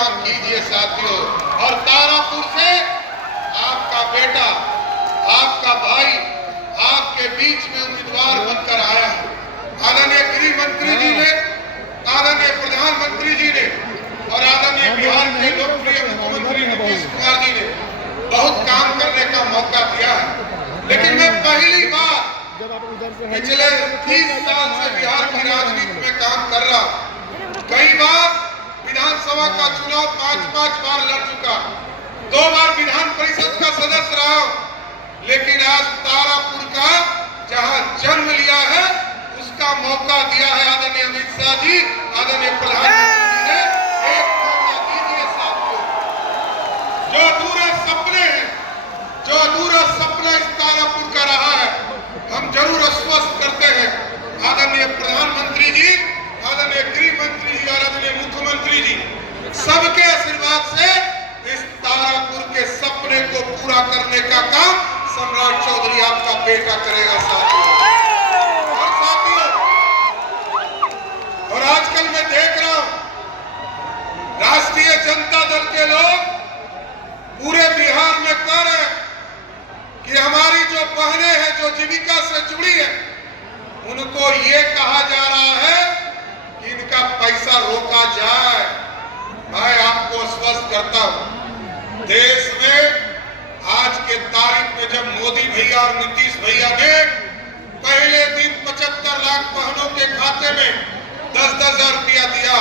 काम कीजिए साथियों। और तारापुर से आपका बेटा, आपका भाई आपके बीच में उम्मीदवार बनकर आया है। आदरणीय गृह मंत्री जी ने, आदरणीय प्रधानमंत्री जी ने और आदरणीय बिहार के लोकप्रिय मुख्यमंत्री नीतीश कुमार जी ने बहुत काम करने का मौका दिया है। लेकिन मैं पहली बार पिछले 30 साल से बिहार की राजनीति में काम कर रहा हूं। कई बार विधानसभा का चुनाव 5-5 बार लड़ चुका, 2 बार विधान परिषद का सदस्य रहा हूं। लेकिन आज तारापुर का जहां जन्म लिया है उसका मौका दिया है आदरणीय अमित शाह जी, आदरणीय प्रधानमंत्री जी ने। एक मौका दीजिए साथियों। जो अधूरे सपने हैं, जो अधूरा सपना इस तारापुर का रहा है, हम जरूर आश्वस्त करते हैं। आदरणीय प्रधानमंत्री जी, आदरणीय गृह मंत्री जी, आदरणीय मुख्यमंत्री जी, सबके आशीर्वाद से इस तारापुर के सपने को पूरा करने का काम सम्राट चौधरी आपका बेटा करेगा साथियों। और साथियों, और आजकल मैं देख रहा हूं राष्ट्रीय जनता दल के लोग पूरे बिहार में कह रहे हैं कि हमारी जो बहनें हैं जो जीविका से जुड़ी है, उनको ये कहा जा रहा है कि इनका पैसा रोका जाए। मैं आपको आश्वस्त करता हूं, देश में आज के तारीख में जब मोदी भैया और नीतीश भैया ने पहले दिन 75 लाख बहनों के खाते में 10-10 हजार रुपया दिया,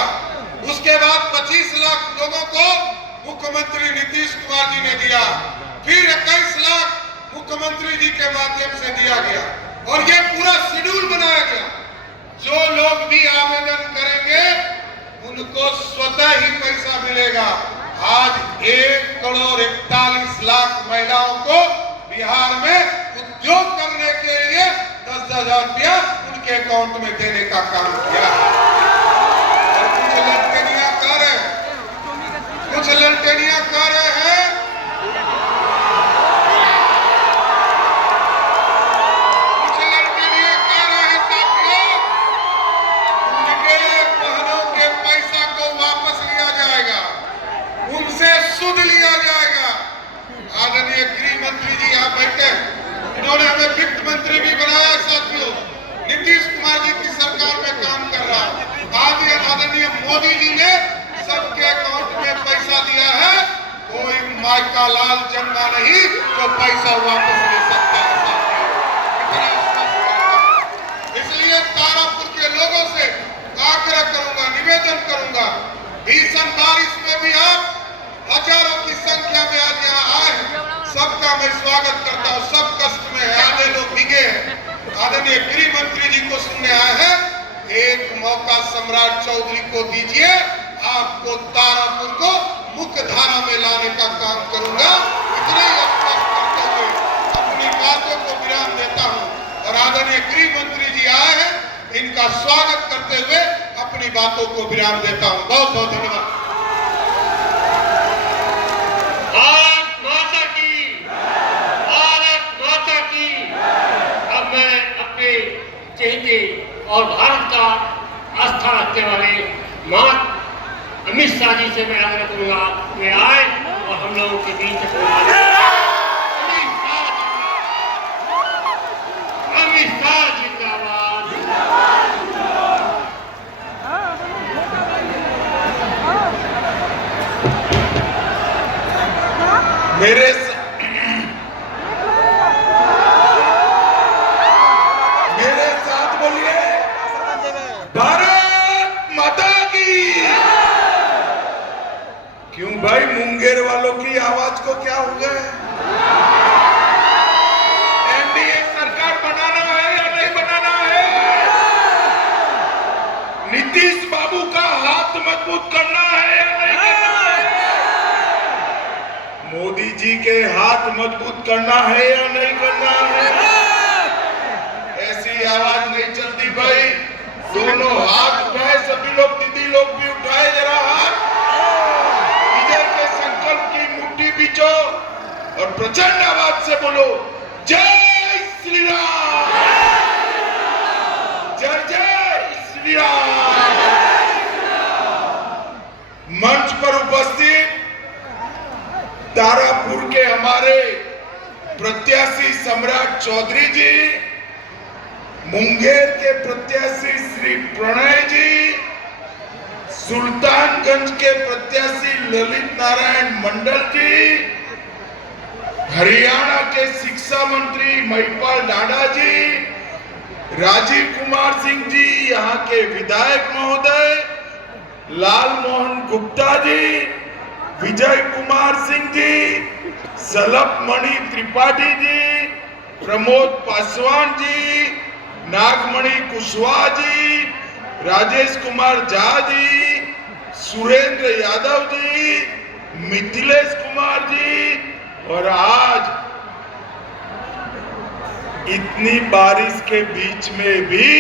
उसके बाद 25 लाख लोगों को मुख्यमंत्री नीतीश कुमार जी ने दिया, फिर 21 लाख मुख्यमंत्री जी के माध्यम से दिया गया और ये पूरा शेड्यूल बनाया गया। जो लोग भी आवेदन करेंगे उनको स्वतः ही पैसा मिलेगा। आज 1,41 लाख महिलाओं को बिहार में उद्योग करने के लिए 10-10 हजार रुपया उनके अकाउंट में देने का काम किया। और कुछ लड़कनियां कह रहे हैं, कुछ लड़कनियां कह रहे हैं सुध लिया जाएगा। आदरणीय गृह मंत्री जी यहाँ बैठे, इन्होंने हमें वित्त मंत्री भी बनाया साथियों। नीतीश कुमार जी की सरकार में काम कर रहा है। आदरणीय मोदी जी ने सबके अकाउंट में पैसा दिया है। कोई मायका लाल जन्मा नहीं जो पैसा वापस ले सकता है। इसलिए तारापुर के लोगों से आग्रह करूंगा, निवेदन करूंगा, भीषण बारिश में भी आप हजारों की संख्या में आज यहाँ आए, सबका मैं स्वागत करता हूँ। सब कष्ट में है, आधे लोग भीगे हैं। आदरणीय गृह मंत्री जी को सुनने आए हैं, एक मौका सम्राट चौधरी को दीजिए, आपको तारापुर को मुख्य धारा में लाने का काम करूंगा। इतना ही स्पष्ट करते हुए अपनी बातों को विराम देता हूँ। और आदरणीय गृह मंत्री जी आए हैं, इनका स्वागत करते हुए अपनी बातों को विराम देता हूँ। बहुत बहुत धन्यवाद। भारत माता की, भारत माता की। अब मैं अपने चहेते और भारत का आस्था रखने वाले मां अमित शाह जी से मैं आग्रह करूंगा वे आए और हम लोगों के बीच अमित शाह जिंदाबाद। मेरे साथ बोलिए, भारत माता की। क्यों भाई, मुंगेर वालों की आवाज को क्या हो गया? एनडीए सरकार बनाना है या नहीं बनाना है? नीतीश बाबू का हाथ मजबूत करना है या नहीं करना है? मोदी जी के हाथ मजबूत करना है या नहीं करना है? ऐसी आवाज नहीं चलती भाई। दोनों हाथ उठाए, सभी लोग, दीदी लोग भी उठाए जरा हाथ। विजय के संकल्प की मुट्ठी बीचो और प्रचंड आवाज से बोलो, जय श्री राम, जय जय श्री राम। मंच पर उपस्थित तारापुर के हमारे प्रत्याशी सम्राट चौधरी जी, मुंगेर के प्रत्याशी श्री प्रणय जी, सुल्तानगंज के प्रत्याशी ललित नारायण मंडल जी, हरियाणा के शिक्षा मंत्री महिपाल डाडा जी, राजीव कुमार सिंह जी, यहाँ के विधायक महोदय लाल मोहन गुप्ता जी, विजय कुमार सिंह जी, सलभ मणि त्रिपाठी जी, प्रमोद पासवान जी, नागमणि कुशवाहा जी, राजेश कुमार झा जी, सुरेंद्र यादव जी, मिथिलेश कुमार जी, और आज इतनी बारिश के बीच में भी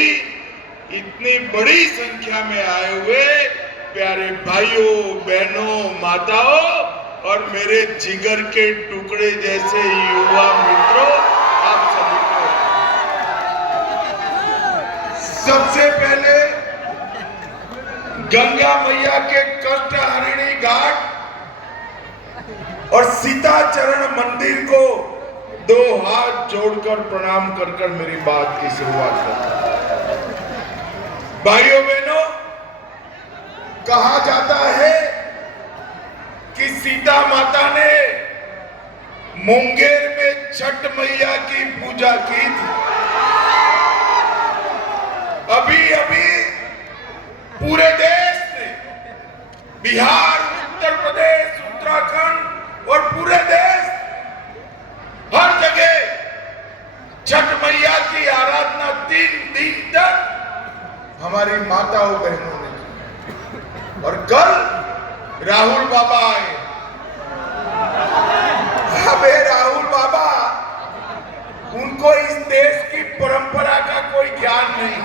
इतनी बड़ी संख्या में आए हुए प्यारे भाइयों, बहनों, माताओं और मेरे जिगर के टुकड़े जैसे युवा मित्रों, आप सभी को सबसे पहले गंगा मैया के कष्टहारिणी घाट और सीताचरण मंदिर को दो हाथ जोड़कर प्रणाम कर कर मेरी बात की शुरुआत करता हूं। भाइयों बहनों, कहा जाता है कि सीता माता ने मुंगेर में छठ मैया की पूजा की थी। अभी अभी पूरे देश में, बिहार, उत्तर प्रदेश, उत्तराखंड और पूरे देश, हर जगह छठ मैया की आराधना 3 दिन तक हमारी माताओं बहनों ने की। और कल राहुल बाबा आए। अबे राहुल बाबा, उनको इस देश की परंपरा का कोई ज्ञान नहीं।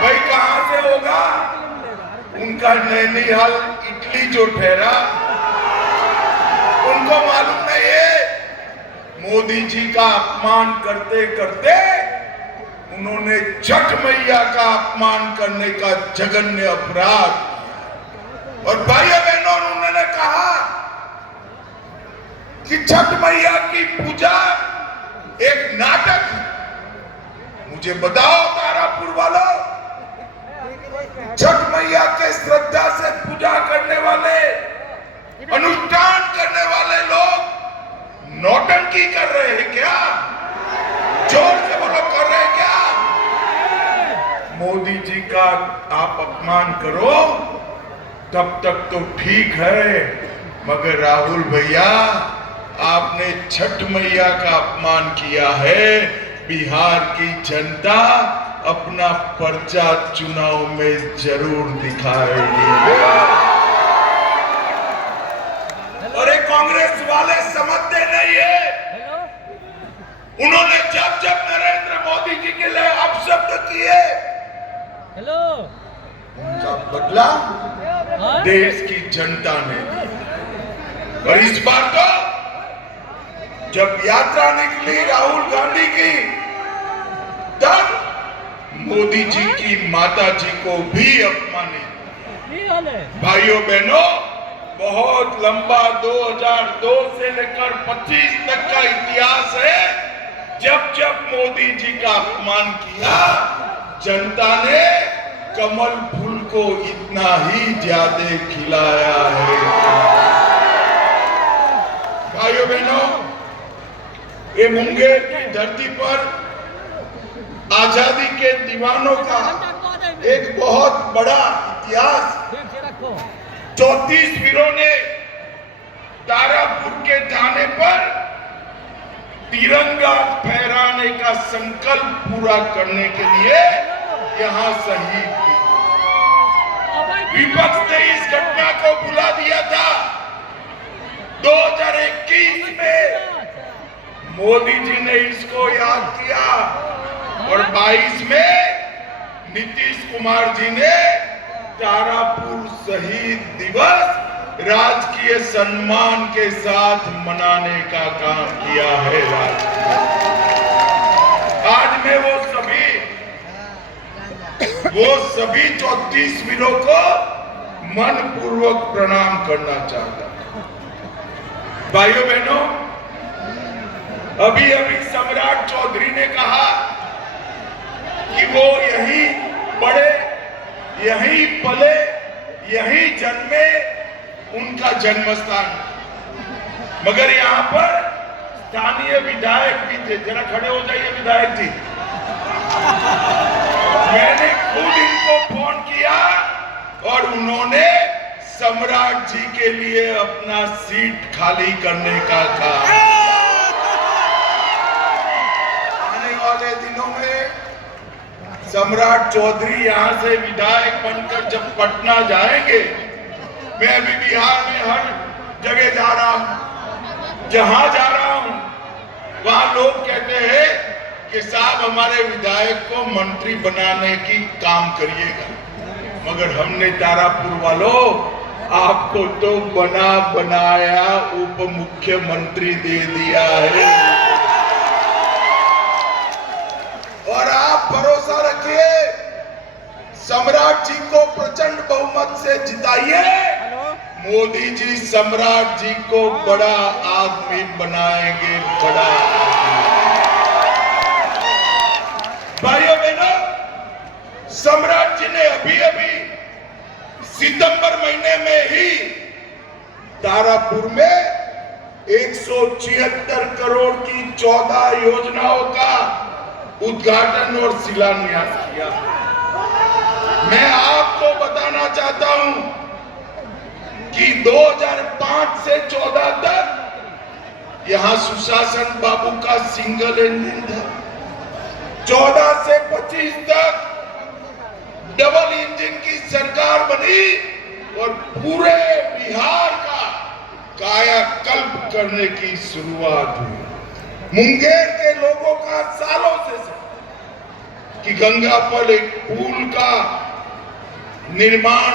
भाई कहां से होगा? उनका नैनीहाल इटली जो ठहरा, उनको मालूम नहीं है। मोदी जी का अपमान करते करते उन्होंने छठ मैया का अपमान करने का जघन्य अपराध किया। और भाइयों बहनों, उन्होंने कहा कि छठ मैया की पूजा एक नाटक है। मुझे बताओ तारापुर वालों, छठ मैया के श्रद्धा से पूजा करने वाले, अनुष्ठान करने वाले लोग नौटंकी कर रहे हैं क्या? जोर से बोलो, कर रहे हैं क्या? मोदी जी का आप अपमान करो तब तक तो ठीक है, मगर राहुल भैया, आपने छठ मैया का अपमान किया है। बिहार की जनता अपना पर्चा चुनाव में जरूर दिखाएगी। और एक कांग्रेस वाले समझते नहीं है। उन्होंने जब जब नरेंद्र मोदी जी के लिए अपशब्द किए, उनका बदला देश की जनता ने। और इस बार तो जब यात्रा निकली राहुल गांधी की, तब मोदी जी की माता जी को भी अपमानित। भाइयों बहनों, बहुत लंबा 2002 से लेकर 25 तक का इतिहास है। जब जब मोदी जी का अपमान किया, जनता ने कमल फूल को इतना ही ज्यादा खिलाया है। भाइयों बहनों, ये मुंगेर की धरती पर आजादी के दीवानों का एक बहुत बड़ा इतिहास। 34 वीरों ने तारापुर के थाने पर तिरंगा फहराने का संकल्प पूरा करने के लिए यहां शहीद हुए। विपक्ष ने इस घटना को भुला दिया था। 2021 में मोदी जी ने इसको याद किया और 22 में नीतीश कुमार जी ने तारापुर शहीद दिवस राजकीय सम्मान के साथ मनाने का काम किया है। आज में वो सभी वो सभी 34 वीरों को मनपूर्वक प्रणाम करना चाहता हूं। भाइयों बहनों, अभी अभी सम्राट चौधरी ने कहा कि वो यहीं पढ़े, यहीं पले, यहीं जन्मे, उनका जन्म स्थान। मगर यहाँ पर स्थानीय विधायक भी थे। जरा खड़े हो जाइए विधायक जी। मैंने खुद इनको फोन किया और उन्होंने सम्राट जी के लिए अपना सीट खाली करने का कहा। आने वाले दिनों में सम्राट चौधरी यहां से विधायक बनकर जब पटना जाएंगे, मैं अभी बिहार में हर जगह जा रहा हूं, जहां जा रहा हूं वहां लोग कहते हैं कि साहब हमारे विधायक को मंत्री बनाने की काम करिएगा। मगर हमने तारापुर वालों आपको तो बना बनाया उप मुख्यमंत्री दे दिया है और आप भरोसा रखिए, सम्राट जी को प्रचंड बहुमत से जिताइए। मोदी जी सम्राट जी को बड़ा आदमी बनाएंगे, बड़ा आदमी। भाइयों बहनों, सम्राट जी ने अभी अभी सितंबर महीने में ही तारापुर में 176 करोड़ की 14 योजनाओं का उद्घाटन और शिलान्यास किया। मैं आपको बताना चाहता हूं कि 2005 से 14 तक यहां सुशासन बाबू का सिंगल इंजन था। 14 से 25 तक डबल इंजन की सरकार बनी और पूरे बिहार का कायाकल्प करने की शुरुआत हुई। मुंगेर के लोगों का सालों से कि गंगा पर एक पुल का निर्माण,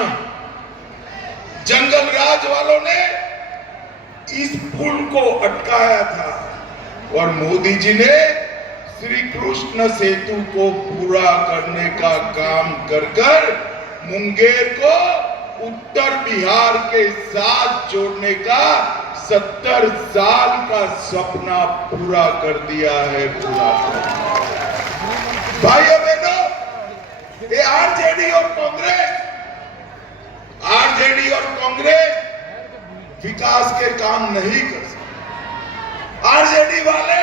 जंगल राज वालों ने इस पुल को अटकाया था और मोदी जी ने श्री कृष्ण सेतु को पूरा करने का काम कर कर मुंगेर को उत्तर बिहार के साथ जोड़ने का 70 साल का सपना पूरा कर दिया है। पूरा भाइयों बहनों, ये आरजेडी और कांग्रेस विकास के काम नहीं कर सकते। आरजेडी वाले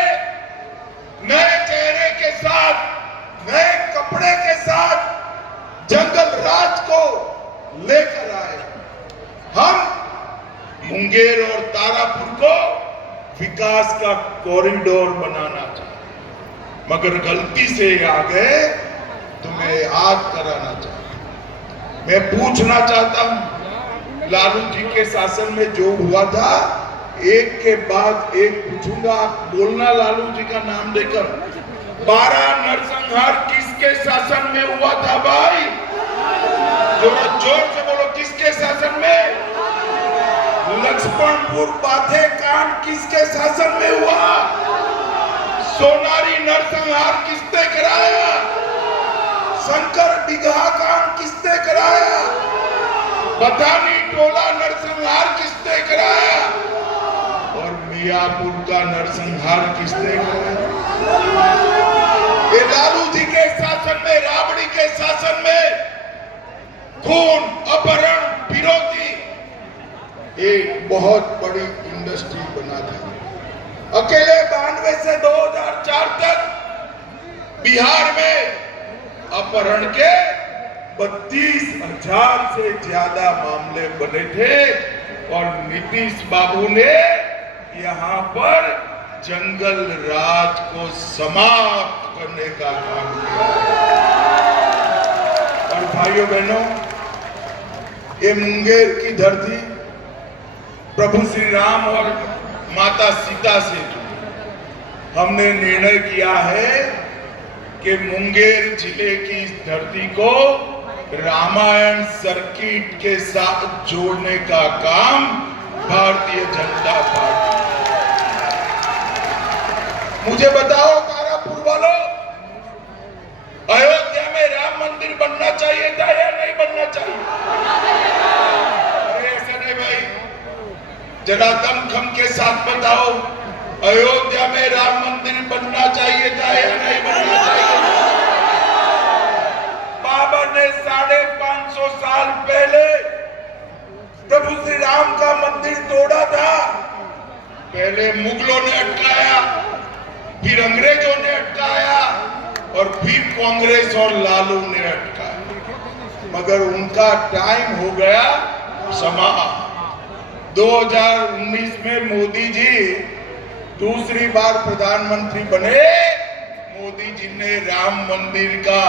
नए चेहरे के साथ, नए कपड़े के साथ जंगल राज को लेकर आए। हम मुंगेर और तारापुर को विकास का कॉरिडोर बनाना चाहते, मगर गलती से आ गए तो मैं याद कराना चाहता हूं। मैं पूछना चाहता हूं, लालू जी के शासन में जो हुआ था, एक के बाद एक पूछूंगा, आप बोलना लालू जी का नाम लेकर। 12 नरसंहार किसके शासन में हुआ था भाई? जोर से बोलो, किसके शासन में? लक्ष्मणपुर बाथे कांड किसके शासन में हुआ? सोनारी नरसंहार किसने कराया? शंकर बिगहा कांड किसने कराया? बथानी टोला नरसंहार किसने कराया? और मियापुर का नरसंहार किसने कराया? ये लालू जी के शासन में, राबड़ी के शासन में खून, अपहरण विरोधी एक बहुत बड़ी इंडस्ट्री बना था। अकेले 92 से 2004 तक बिहार में अपहरण के 32,000 से ज्यादा मामले बने थे और नीतीश बाबू ने यहाँ पर जंगल राज को समाप्त करने का काम किया। और भाइयों बहनों, ये मुंगेर की धरती प्रभु श्री राम और माता सीता से हमने निर्णय किया है कि मुंगेर जिले की इस धरती को रामायण सर्किट के साथ जोड़ने का काम भारतीय जनता पार्टी। मुझे बताओ तारापुर वालों, अयोध्या में राम मंदिर बनने बनना चाहिए था या नहीं बनना चाहिए? अरे ऐसा नहीं भाई, जरा दमखम के साथ बताओ, अयोध्या में राम मंदिर बनना चाहिए था या नहीं बनना चाहिए? बाबर ने 550 साल पहले प्रभु श्री राम का मंदिर तोड़ा था। पहले मुगलों ने अटकाया, फिर अंग्रेजों ने अटकाया और फिर कांग्रेस और लालू ने अटकाया, मगर उनका टाइम हो गया समाप्त। 2019 में मोदी जी दूसरी बार प्रधानमंत्री बने। मोदी जी ने राम मंदिर का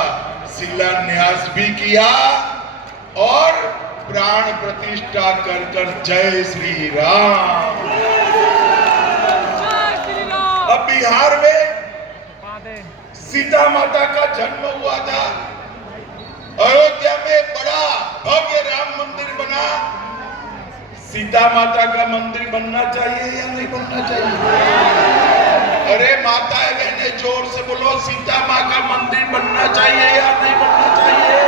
शिलान्यास भी किया और प्राण प्रतिष्ठा कर जय श्री राम। अब बिहार में सीता माता का जन्म हुआ था, अयोध्या में बड़ा भव्य राम मंदिर बना। सीता माता का मंदिर बनना चाहिए या नहीं बनना चाहिए? अरे माताएं बहनें जोर से बोलो, सीता माँ का मंदिर बनना चाहिए या नहीं बनना चाहिए?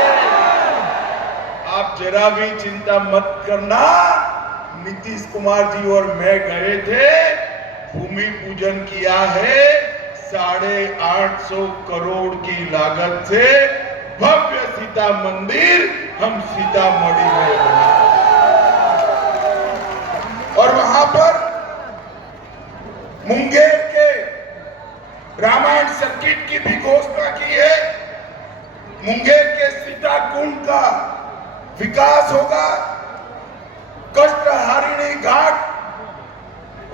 आप जरा भी चिंता मत करना, नीतीश कुमार जी और मैं गए थे, भूमि पूजन किया है। 850 करोड़ की लागत से भव्य सीता मंदिर हम सीतामढ़ी में बना और वहां पर मुंगेर के रामायण सर्किट की भी घोषणा की है। मुंगेर के सीता कुंड का विकास होगा, कष्टहारिणी घाट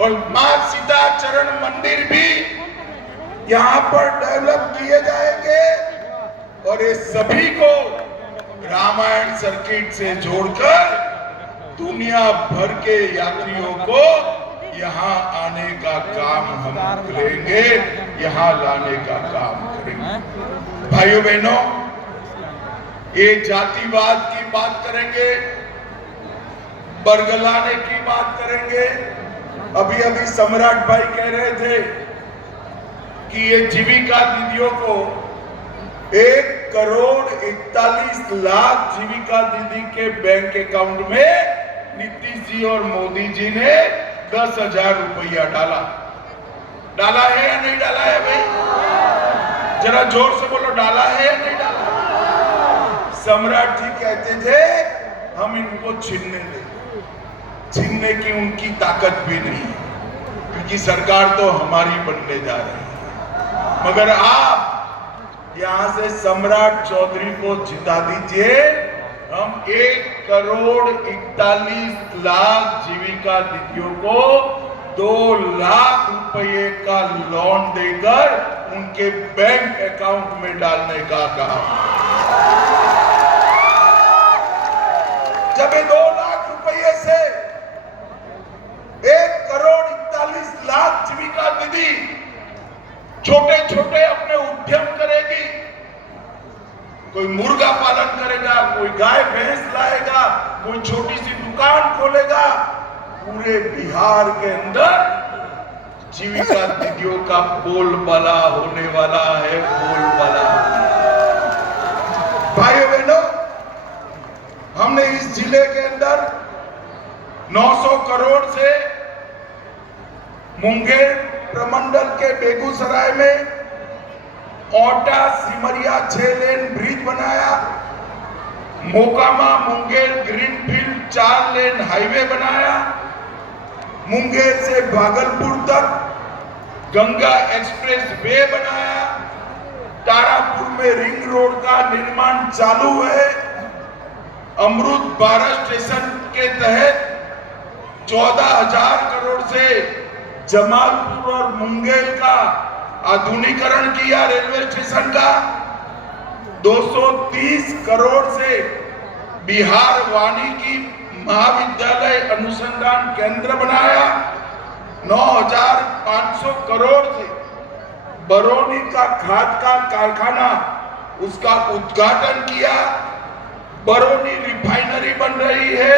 और मां सीता चरण मंदिर भी यहां पर डेवलप किए जाएंगे और ये सभी को रामायण सर्किट से जोड़कर दुनिया भर के यात्रियों को यहाँ आने का काम हम करेंगे, यहाँ लाने का काम करेंगे। भाइयों बहनों, ये जातिवाद की बात करेंगे, बरगलाने की बात करेंगे। अभी सम्राट भाई कह रहे थे कि ये जीविका दीदियों को 1,41,00,000 जीविका दीदी के बैंक अकाउंट में नीतीश जी और मोदी जी ने 10,000 रुपया डाला है या नहीं डाला है भाई? जरा जोर से बोलो, डाला है या नहीं डाला? सम्राट जी कहते थे हम इनको छीनने की उनकी ताकत भी नहीं है, क्योंकि सरकार तो हमारी बनने जा रही है। मगर आप यहां से सम्राट चौधरी को जिता दीजिए, हम 1,41,00,000 जीविका दीदियों को 2 लाख रुपए का लोन देकर उनके बैंक अकाउंट में डालने का काम। जब ये 2 लाख रुपए से 1,41,00,000 जीविका दीदी छोटे छोटे अपने उद्यम करेगी, कोई मुर्गा पालन करेगा, कोई गाय भैंस लाएगा, कोई छोटी सी दुकान खोलेगा, पूरे बिहार के अंदर जीविका दीदियों का बोलबाला होने वाला है, बोलबाला। भाइयों बहनों, हमने इस जिले के अंदर 900 करोड़ से मुंगेर प्रमंडल के बेगूसराय में ओटा सिमरिया 6 लेन ब्रिज बनाया, Mokama Munger greenfield 4 lane highway बनाया, मुंगेर से भागलपुर तक गंगा एक्सप्रेस वे बनाया, तारापुर में रिंग रोड का निर्माण चालू है, अमृत 12 स्टेशन के तहत 14,000 करोड़ से जमालपुर और मुंगेर का आधुनिकीकरण किया, रेलवे स्टेशन का 230 करोड़ से बिहार वानिकी महाविद्यालय अनुसंधान केंद्र बनाया, 9,500 करोड़ से बरौनी का खाद का कारखाना उसका उद्घाटन किया, बरौनी रिफाइनरी बन रही है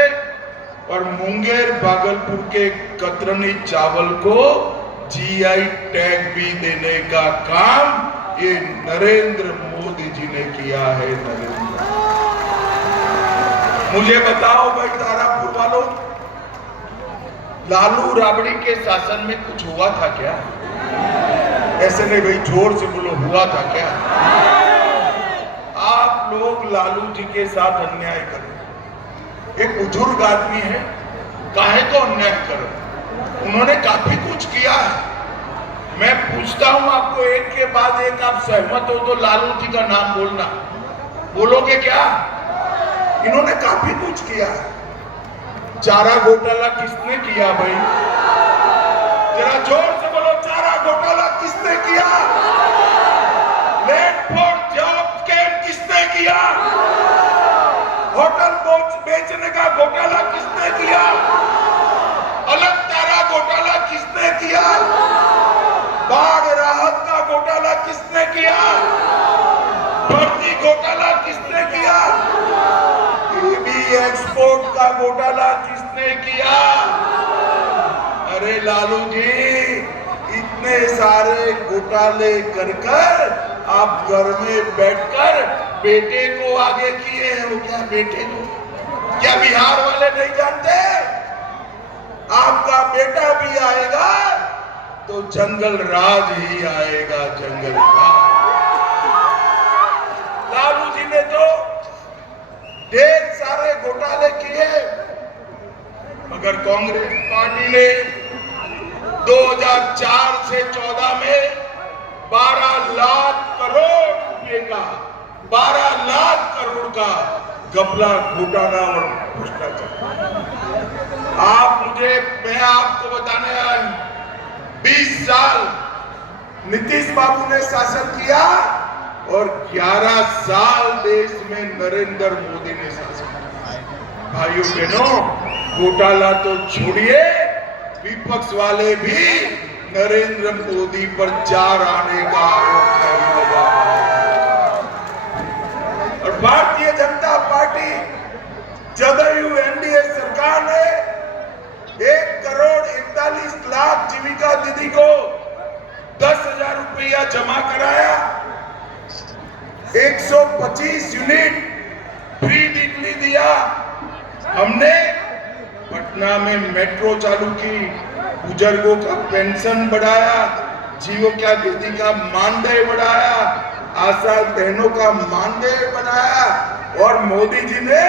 और मुंगेर भागलपुर के कतरनी चावल को जीआई टैग भी देने का काम ये नरेंद्र मोदी जी ने किया है। नरेंद्र मुझे बताओ भाई तारापुर वालों, लालू राबड़ी के शासन में कुछ हुआ था क्या? ऐसे नहीं भाई, जोर से बोलो, हुआ था क्या? आप लोग लालू जी के साथ अन्याय करो। एक बुजुर्ग आदमी है, काहे को अन्याय करो? उन्होंने काफी कुछ किया है। मैं पूछता हूं आपको, एक के बाद एक आप सहमत हो तो लालू जी का नाम बोलना। बोलोगे क्या? इन्होंने काफी कुछ किया है। चारा घोटाला किसने किया भाई? जरा जोर से बोलो, चारा घोटाला किसने किया? लैंड फॉर जॉब स्कैम किसने किया? होटल बेचने का घोटाला किसने किया? अलग तारा घोटाला किसने किया? बाढ़ राहत का घोटाला किसने किया? भर्ती घोटाला किसने किया? एक्सपोर्ट का घोटाला किसने किया? अरे लालू जी, इतने सारे घोटाले कर कर आप घर में बैठकर बेटे को आगे किए हैं। वो क्या बेटे को? क्या बिहार वाले नहीं जानते? आपका बेटा भी आएगा तो जंगल राज ही आएगा, जंगल राज। लालू जी ने तो ढेर सारे घोटाले किए, मगर कांग्रेस पार्टी ने 2004 से 14 में 12 लाख करोड़ रुपए का, 12 लाख करोड़ का घपला, घोटाला और भ्रष्टाचार। मैं आपको बताने आया हूं, 20 साल नीतीश बाबू ने शासन किया और 11 साल देश में नरेंद्र मोदी ने शासन किया। भाइयों बहनों, घोटाला तो छोड़िए, विपक्ष वाले भी नरेंद्र मोदी पर चार आने का आरोप लगा। और भारतीय जनता पार्टी जदयू एनडीए सरकार ने 1,41,00,000 जीविका दीदी को 10,000 रुपया जमा कराया, 125 यूनिट फ्री बिजली दिया। हमने पटना में मेट्रो चालू की, बुजुर्गों का पेंशन बढ़ाया, जीवो क्या दीदी का मानदेय बढ़ाया, आशा बहनों का मानदेय बढ़ाया, और मोदी जी ने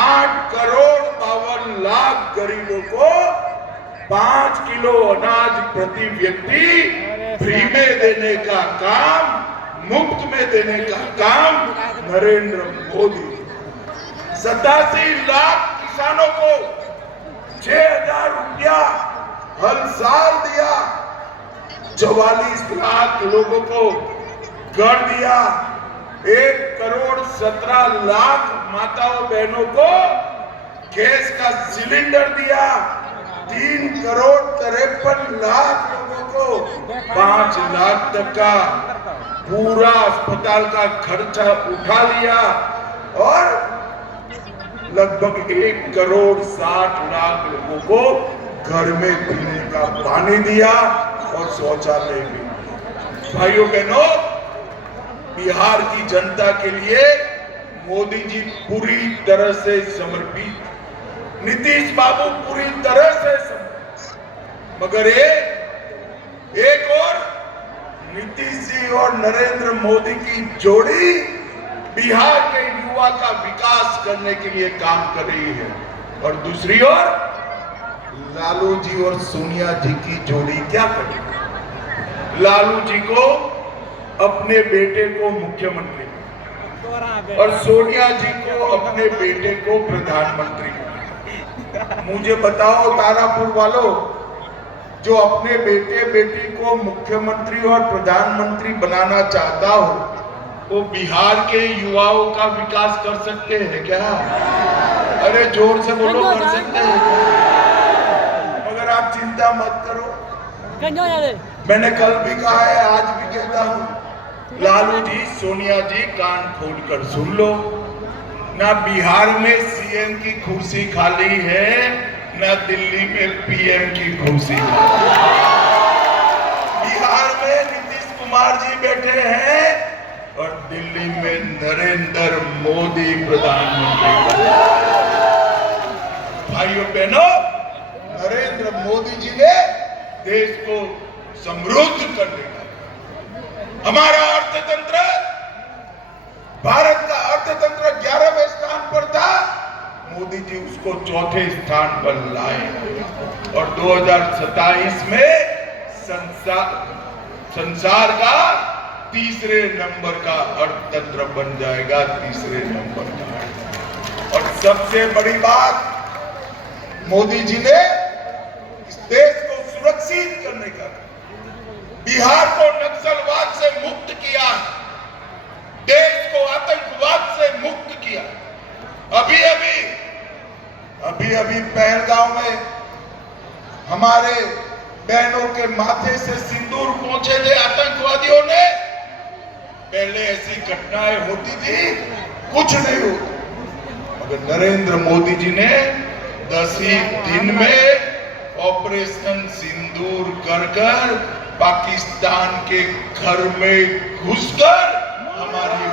8,52,00,000 गरीबों को 5 किलो अनाज प्रति व्यक्ति फ्री में देने का काम, मुफ्त में देने का काम नरेंद्र मोदी। 87 लाख किसानों को 6,000 रुपया हर साल दिया, 44 लाख लोगों को घर दिया, 1,17,00,000 माताओं बहनों को गैस का सिलेंडर दिया, 3,53,00,000 लोगों को 5 लाख तक का पूरा अस्पताल का खर्चा उठा लिया, और लगभग 1,60,00,000 लोगों को घर में पीने का पानी दिया और शौचालय भी। भाइयों बहनों, बिहार की जनता के लिए मोदी जी पूरी तरह से समर्पित, नीतीश बाबू पूरी तरह से समर्पित, मगर एक और नीतीश जी और नरेंद्र मोदी की जोड़ी बिहार के युवा का विकास करने के लिए काम कर रही है, और दूसरी ओर लालू जी और सोनिया जी की जोड़ी क्या कर रही है? लालू जी को अपने बेटे को मुख्यमंत्री और सोनिया जी को अपने बेटे को प्रधानमंत्री। मुझे बताओ तारापुर वालों, जो अपने बेटे बेटी को मुख्यमंत्री और प्रधानमंत्री बनाना चाहता हो, वो बिहार के युवाओं का विकास कर सकते हैं क्या? अरे जोर से बोलो, कर सकते हैं क्या? मगर आप चिंता मत करो, मैंने कल भी कहा है, आज भी कहता हूं, लालू जी सोनिया जी कान खोल कर सुन लो, ना बिहार में सीएम की कुर्सी खाली है, ना दिल्ली में पीएम की कुर्सी खाली है। बिहार में नीतीश कुमार जी बैठे हैं, और दिल्ली में नरेंद्र मोदी प्रधानमंत्री बना। भाइयों बहनों, नरेंद्र मोदी जी ने देश को समृद्ध करने का, हमारा अर्थतंत्र, भारत का अर्थतंत्र 11वें स्थान पर था, मोदी जी उसको चौथे स्थान पर लाए और 2027 में संसार का तीसरे नंबर का अर्थतंत्र बन जाएगा, तीसरे नंबर का। और सबसे बड़ी बात, मोदी जी ने इस देश को सुरक्षित करने का, बिहार को नक्सलवाद से मुक्त किया, देश को आतंकवाद से मुक्त किया। अभी पहलगांव में हमारे बहनों के माथे से सिंदूर पहुंचे थे आतंकवादियों ने। पहले ऐसी घटनाएं होती थी, कुछ नहीं होता, मगर नरेंद्र मोदी जी ने 10 ही दिन में ऑपरेशन सिंदूर कर पाकिस्तान के घर में घुसकर हमारी